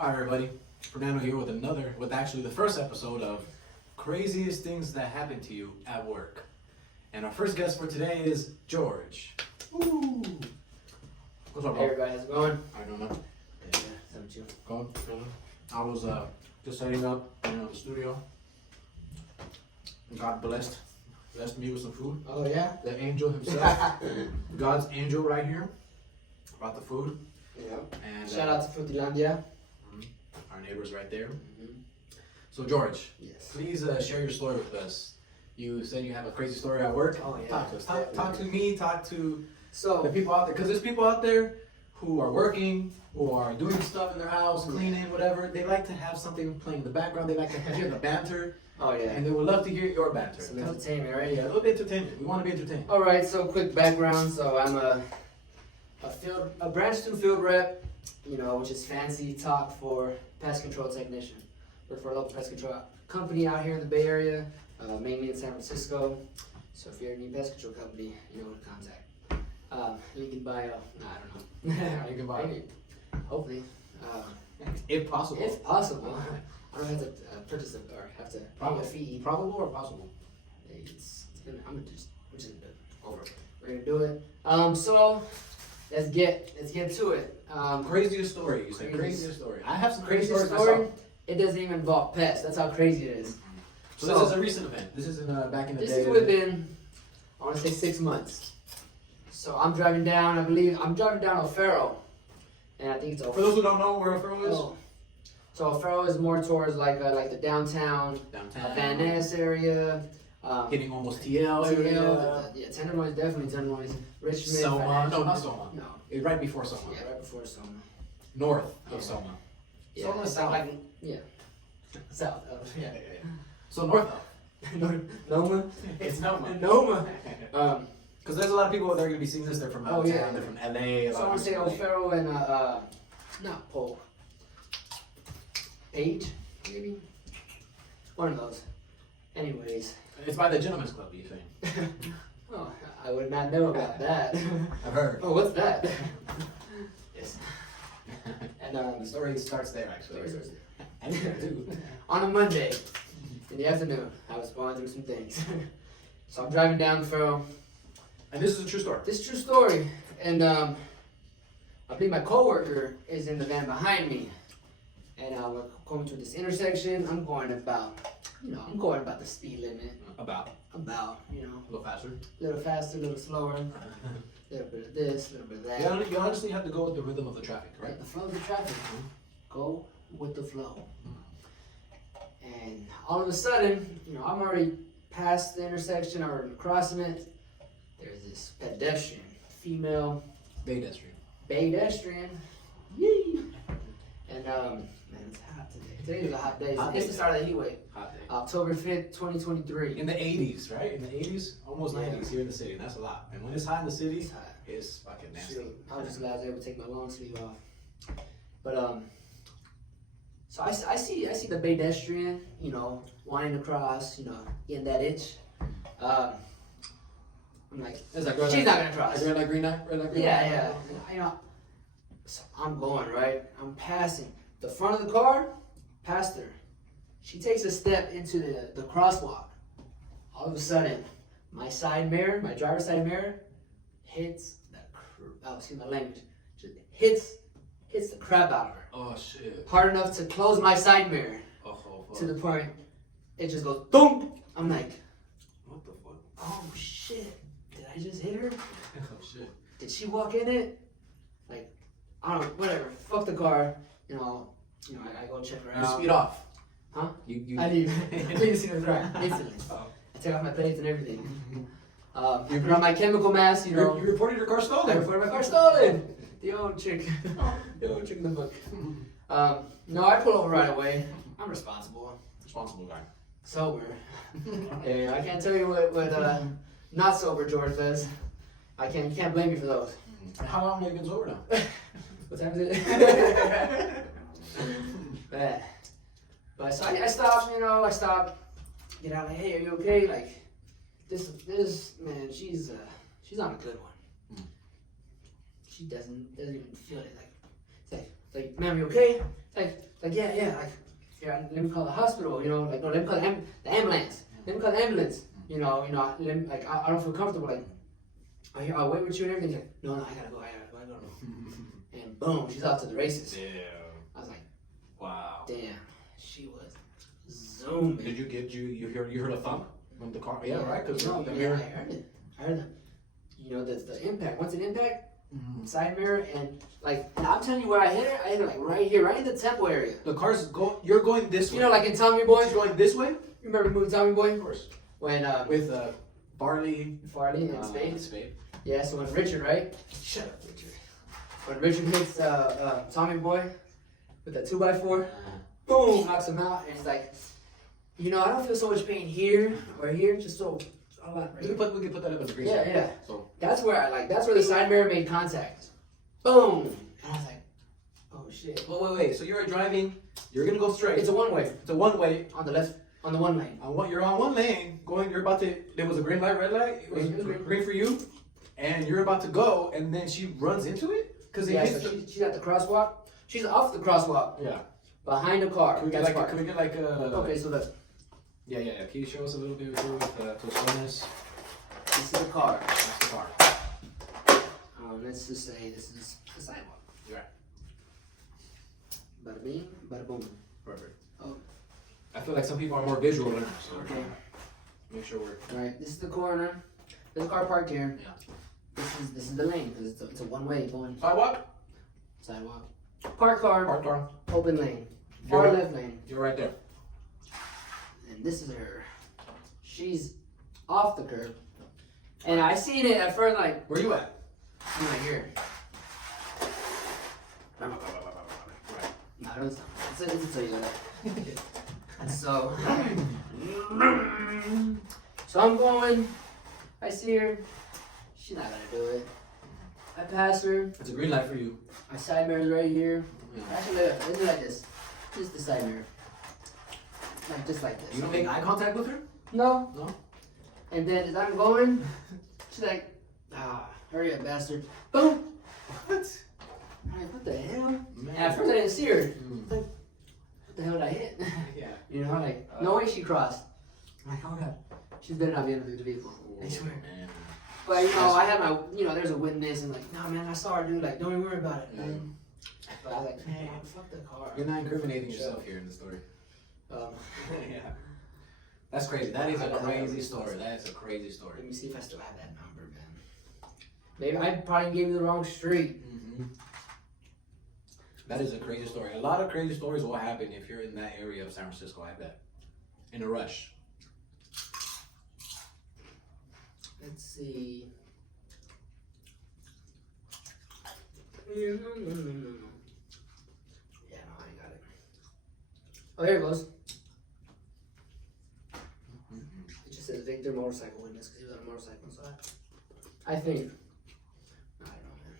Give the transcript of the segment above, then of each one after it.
Alright everybody, Fernando here with actually the first episode of Craziest Things That Happened to You at Work. And our first guest for today is George. Woo! What's up, bro? Hey everybody, how's it going? I don't know. Yeah, same with you. Going? I was just setting up, the studio. God blessed me with some food. Oh yeah? The angel himself, God's angel right here, brought the food. Yeah. And Shout out to Frutilandia. Our neighbors right there. So George, Yes. please share your story with us. You said you have a crazy story at work. Oh yeah. Talk to us. Talk to me. Talk to the So people out there, because there's people out there who are working, who are doing stuff in their house, cleaning, whatever. They like to have something playing in the background. They like to hear the banter, oh yeah. and they would love to hear your banter. Some entertainment, right? Yeah, a little bit of entertainment. We want to be entertained. All right. So quick background. So I'm a branch 2 field rep. Which is fancy talk for pest control technician. Work for a local pest control company out here in the Bay Area, mainly in San Francisco. So if you're any pest control company, you know who to contact. Link in bio. I don't know. You can buy it. Hopefully. If possible. If possible. I don't have to purchase it or have to pay a fee. Probable or possible? It's gonna, we're just gonna do it. Over. We're gonna do it. So let's get to it. Craziest story. You said craziest story. I have some crazy Craziest stories story. myself. It doesn't even involve pets. That's how crazy it is. So this is a recent event. This is back in the This day. is within, I want to say 6 months. So I'm driving down. I'm driving down O'Farrell, and I think it's For those who don't know where O'Farrell is, So O'Farrell is more towards like the downtown Van Ness area. Hitting almost TL area. Yeah, Tenderloin, definitely Tenderloin. Richmond. Soma. No, not Soma. No. It's right before Soma. Yeah, right before Soma. North of Soma. Yeah, Soma it's south. like, yeah. South. Yeah. So north of. Noma? It's Noma. Noma. Because there's a lot of people that are going to be seeing this. They're from out yeah. They're from LA. So I want to say O'Farrell and, not Polk. Page, maybe? One of those. Anyways. It's by the Gentleman's Club, you think? Oh, I would not know about that. I've heard. Oh, what's that? Yes. And The story starts there, actually. And there, too. On a Monday in the afternoon, I was going through some things. So I'm driving down Farrell. And this is a true story. This is a true story. And I believe my coworker is in the van behind me. And we're going through this intersection. I'm going about the speed limit. About. A little faster. A little faster, a little slower. A little bit of this, a little bit of that. You honestly have to go with the rhythm of the traffic, right? The flow of the traffic. Go with the flow. And all of a sudden, I'm already past the intersection or crossing it. There's this pedestrian, female pedestrian. Yee! And man, it's hot today. Today is a hot day. It's the start of the heat wave. Hot day. October 5th, 2023. In the 80s, right? In the 80s, almost 90s here in the city. And that's a lot. And when it's hot in the city, It's hot. it's fucking nasty. Shoot, I was just glad I was able to take my long sleeve off. But so I see the pedestrian, wanting to cross, in that itch. I'm like, It's like she's not gonna cross. Red light, green light, red light, green light. Yeah. So I'm going right. I'm passing the front of the car, past her. She takes a step into the crosswalk. All of a sudden, my driver's side mirror, hits excuse my language, just hits the crap out of her. Oh shit. Hard enough to close my side mirror to the point it just goes boom. I'm like, what the fuck? oh shit! Did I just hit her? Oh shit. Did she walk in it? Like, I don't know, whatever. Fuck the car. I go check her out. You speed off. Huh? You I leave. I leave the scene of the crime instantly. Oh. I take off my plates and everything. You put on my chemical mask, You reported your car I stolen. reported my car stolen. The old chick. The old chick in the book. No, I pull over right away. I'm responsible. Responsible guy. Sober. Yeah, I can't tell you what not sober George does. You can't blame me for those. How long have you been sober now? What time is it? But so I stopped, I stopped, get out like, hey, are you okay? Like, this man, she's on a good one. She doesn't even feel it. Like, ma'am, you okay? Like, Like, yeah, like, yeah, let me call the hospital, you know, like, no, let me call the ambulance. Let me call the ambulance. You know, like, I don't feel comfortable, like, I'll wait with you and everything. Like, no, I gotta go. And boom, she's off to the races. Damn. I was like, Wow. damn, she was zooming. Did you heard a thump when the car? Yeah, right. Cause No, the yeah, mirror. I heard it. You know, the impact. Once it impact, side mirror, and like, and I'm telling you where I hit her like right here, right in the temple area. The car's You're going this way. You know, like in Tommy Boy. She's going this way. You remember the movie Tommy Boy? Of course. When With Farley and Spade. Spade. Yeah, so when Richard, right? Shut up, Richard. When Richard hits Tommy Boy with that 2x4, boom, knocks him out, and he's like, you know, I don't feel so much pain here or here, just so. We can put that up as a green. Yeah. So That's where the side mirror made contact. Boom, and I was like, oh shit. wait. So you're driving. You're gonna go straight. It's a one way It's a one way. on the left, on the one lane. You're on one lane going. You're about to. There was a green light, red light. It was green for you, and you're about to go, and then she runs into it because Yeah, so she's at the crosswalk. She's off the crosswalk. Yeah. Behind the car. Can we get like a? Okay, so look. Yeah. Can you show us a little bit here with Tostones? This is the car. That's the car. Let's just say this is the sidewalk. You're right. Bada bing, bada boom. Perfect. Oh. I feel like some people are more visual learners, so Okay. make sure we're. Alright, this is the corner. There's a car parked here. Yeah. This is the lane because it's a one way going Sidewalk. sidewalk. Park car. Park car. Open lane. You're Far right. left lane. You're right there. And this is her. She's off the curb. And I seen it at first like Where you at? I'm right here. Right. No, don't stop. It's tell you that. So I'm going. I see her. She's not gonna do it. I pass her. It's a green light for you. My side mirror's right here. Yeah. Actually, let's do like this. Just the side mirror. Like just like this. You don't make eye contact with her? No. No. And then as I'm going, she's like, hurry up, bastard. Boom. What? I'm like, what the hell? Man. And at first I didn't see her. Mm. Like, what the hell did I hit? Yeah. You know, like, no way she crossed. I'm like, hold up. She's better not be under the vehicle. I swear. Man. But, you know, I had my, you know, there's a witness and like, no, man, I saw her, dude. Like, don't even worry about it. Yeah. But I was like, man, fuck the car. You're not incriminating yourself here in the story. Yeah. That's crazy. That is a crazy story. That is a crazy story. Let me see if I still have that number, man. Maybe I probably gave you the wrong street. Mm-hmm. That is a crazy story. A lot of crazy stories will happen if you're in that area of San Francisco, I bet. In a rush. Let's see. Yeah, no, I ain't got it. Oh, here it goes. It just says Victor motorcycle witness because he was on a motorcycle. So I think. I don't know, man.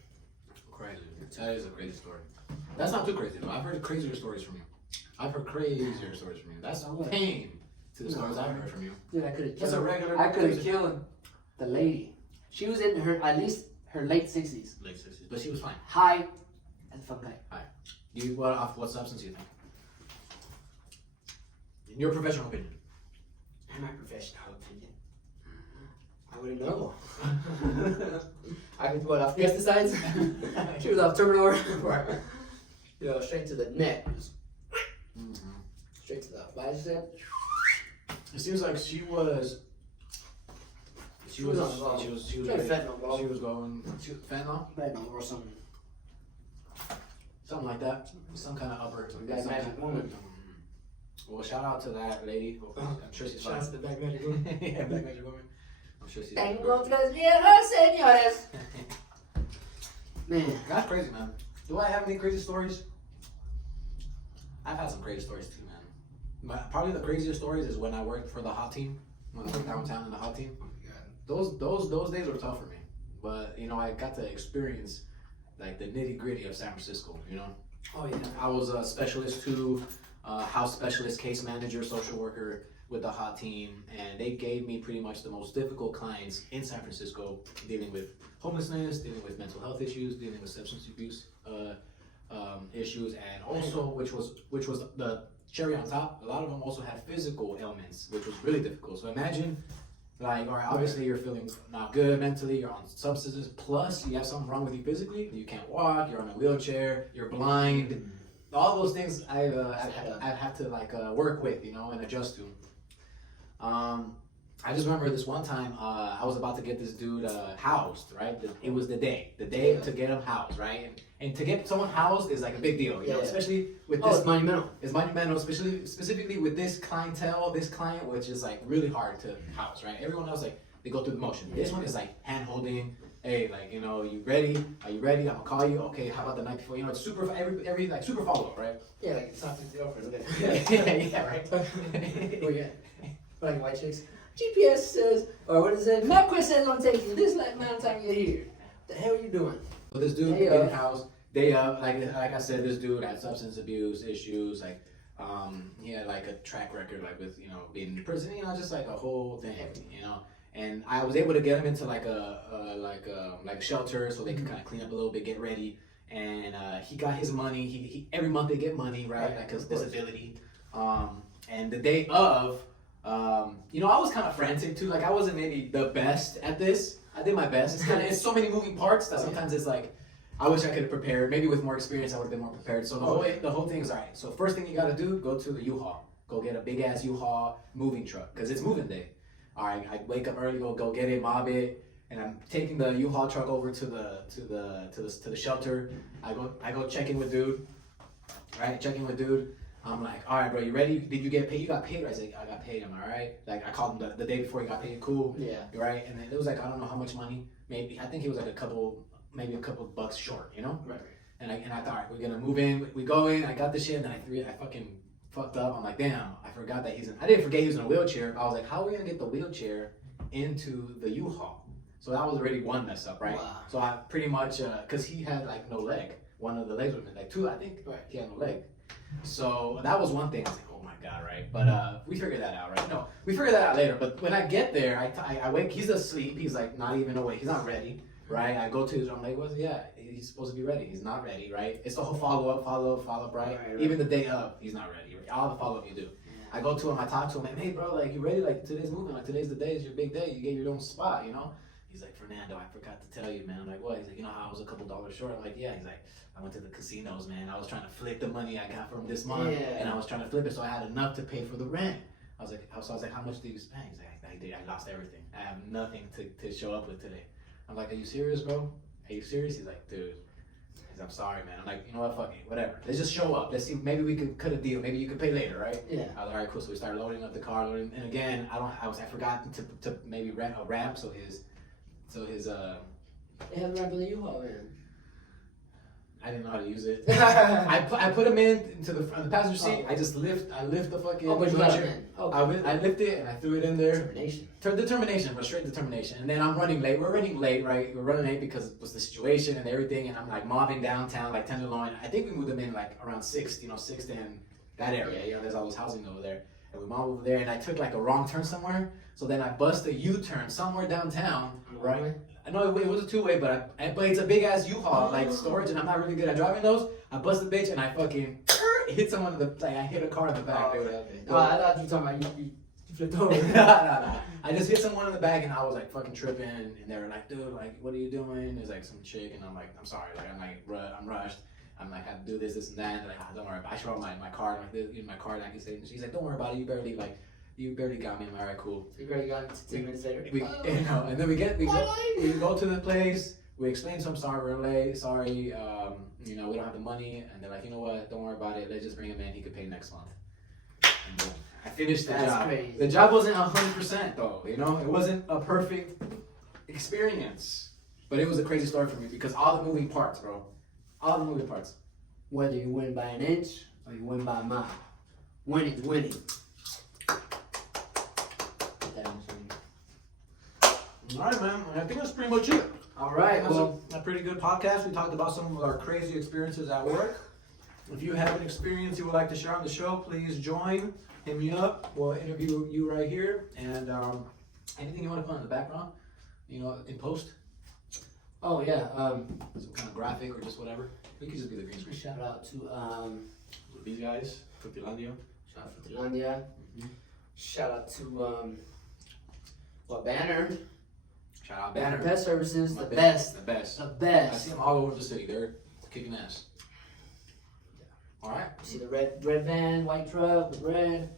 Crazy. That is a crazy story. That's not too crazy though. I've heard crazier stories from you. I've heard crazier stories from you. That's tame to the stories I've heard from you. Dude, I could have That's a killed. regular. I could have killed the lady. She was in her at least her late 60s. Late 60s, but she was fine. High as fuck guy. What substance do you think? In your professional opinion. In my professional opinion, I wouldn't know. I was what off pesticides. She was off terminal. You know, straight to the neck. Just straight to the bicep. It seems like she was. She was fentanyl, bro. She was going fentanyl, Fentanyl or something. something like that. Some kind of upper. Black magic woman. Well, shout out to that lady. I'm sure she's fine. Shout out to the black magic woman. Yeah, black magic woman. I'm sure she's. Tengo 3 vidas, señores. Man, That's crazy, man. Do I have any crazy stories? I've had some crazy stories too, man. Probably the craziest stories is when I worked for the hot team. When I worked downtown in the hot team. Those days were tough for me, but you know I got to experience like the nitty gritty of San Francisco. You know, oh yeah. I was a specialist too, house specialist, case manager, social worker with the hot team, and they gave me pretty much the most difficult clients in San Francisco, dealing with homelessness, dealing with mental health issues, dealing with substance abuse issues, and also which was the cherry on top. A lot of them also had physical ailments, which was really difficult. So imagine, like, all right, obviously you're feeling not good mentally, you're on substances, plus you have something wrong with you physically. You can't walk, you're on a wheelchair, you're blind. All those things I've had to like work with, you know, and adjust to. I just remember this one time I was about to get this dude housed, right? It was the day to get him housed, right? And to get someone housed is like a big deal, you know, especially with this. It's monumental. It's monumental, specifically with this clientele, this client, which is like really hard to house, right? Everyone else, like, they go through the motion. This one is like hand holding. Hey, like, you know, you ready? Are you ready? I'm gonna call you. Okay, how about the night before? You know, it's super every like super follow up, right? Yeah, like it's talking to your girlfriend. Yeah, right. Oh yeah, like white chicks. GPS says, or what is it? MapQuest says it'll take you this amount of time to get here. What the hell are you doing? So this dude getting housed. Like I said, this dude had substance abuse issues. Like, he had like a track record, like with, you know, being in prison. You know, just like a whole thing. You know. And I was able to get him into like a shelter so they could kind of clean up a little bit, get ready. And he got his money. He every month they get money, right? Like his disability. And the day of, you know, I was kind of frantic too. Like, I wasn't maybe the best at this. I did my best. It's so many moving parts that sometimes it's like, I wish I could have prepared. Maybe with more experience, I would have been more prepared. So the whole thing is, all right. So first thing you got to do, go to the U-Haul. Go get a big ass U-Haul moving truck because it's moving day. All right, I wake up early, go get it, mob it, and I'm taking the U-Haul truck over to the shelter. I go check in with dude. Right, check in with dude. I'm like, all right, bro, you ready? Did you get paid? You got paid? I said, I got paid. Am I right? Like, I called him the day before he got paid. Cool. Yeah. Right, and then it was like, I don't know how much money. Maybe I think he was like maybe a couple of bucks short. You know. Right. And I thought, all right, we're gonna move in. We go in. I got the shit, and then I fucking fucked up. I'm like, damn, I forgot that I didn't forget he was in a wheelchair. I was like, how are we gonna get the wheelchair into the U-Haul? So that was already one mess up, right? Wow. So I pretty much, cause he had like no leg. One of the legs was like two, I think. Right. He had no leg. So that was one thing. I was like, oh my God, right? But we figured that out, right? No, we figured that out later. But when I get there, I wake, he's asleep. He's like not even awake. He's not ready, right? I go to his room, I'm like, what's yeah, he's supposed to be ready. He's not ready, right? It's the whole follow up, right? Even the day of, he's not ready. Right? All the follow up you do. I go to him, I talk to him, like, hey bro, like, you ready? Like, today's moving, like, today's the day, it's your big day, you get your own spot, you know? He's like, Fernando, I forgot to tell you, man. I'm like, what? He's like, you know how I was a couple dollars short? I'm like, yeah. He's like, I went to the casinos, man. I was trying to flip the money I got from this month, and I was trying to flip it so I had enough to pay for the rent. I was like, how much did you spend? He's like, I lost everything. I have nothing to show up with today. I'm like, are you serious, bro? Are you serious? He's like, dude. I'm sorry, man. I'm like, you know what, fuck it, whatever. Let's just show up. Let's see, maybe we could cut a deal. Maybe you could pay later, right? Yeah. I was like, all right, cool. So we started loading up the car, and again, I forgot to maybe rent a ramp, so his. They have a ramp in the U-Haul, man. I didn't know how to use it. I put him into the passenger seat. I lift the fucking. Oh, but you got chair. it in. Okay. I lift it and I threw it in there. Determination. But straight determination. And then I'm running late. We're running late, right? We're running late because it was the situation and everything. And I'm like mobbing downtown, like Tenderloin. I think we moved them in like around 6th, 6th and that area. You know, there's all this housing over there. And we mobbed over there, and I took like a wrong turn somewhere. So then I bust a U-turn somewhere downtown, right? I know it was a two-way, but it's a big ass U-Haul, like storage, and I'm not really good at driving those. I bust the bitch and I fucking hit someone in the I hit a car in the back. Okay. No, I thought you were talking about you flipped over. No. I just hit someone in the back and I was like fucking tripping, and they were like, dude, like, what are you doing? There's like some chick, and I'm like, I'm sorry, like, I'm rushed. I'm like, I have to do this and that. And like, don't worry about it. I show her my card, like, my card, like, she's like, don't worry about it. You barely got me. I'm like, all right, cool. You barely got me 10 minutes later. And then we go to the place. We explain to them, sorry, we're late. Sorry, we don't have the money. And they're like, you know what? Don't worry about it. Let's just bring him in. He could pay next month. And boom, I finished the job. Crazy. The job wasn't 100% though. It wasn't a perfect experience, but it was a crazy story for me because all the moving parts, bro. All the moving parts. Whether you win by an inch or you win by a mile, winning's winning. All right, man. I think that's pretty much it. All right. Well, a pretty good podcast. We talked about some of our crazy experiences at work. If you have an experience you would like to share on the show, please join. Hit me up. We'll interview you right here. And anything you want to put in the background, in post. Oh yeah. Some kind of graphic or just whatever. It could just be the green screen. Shout out to These guys, Futilandia. shout out to Finlandia. Shout out to Banner. Shout out Banner Banner. Pet Services, My the bad. best. The best. The I best. see them all over the city. They're kicking ass. All right. You see the red van, white truck with red.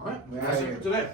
All right. We're That's out it here. for today.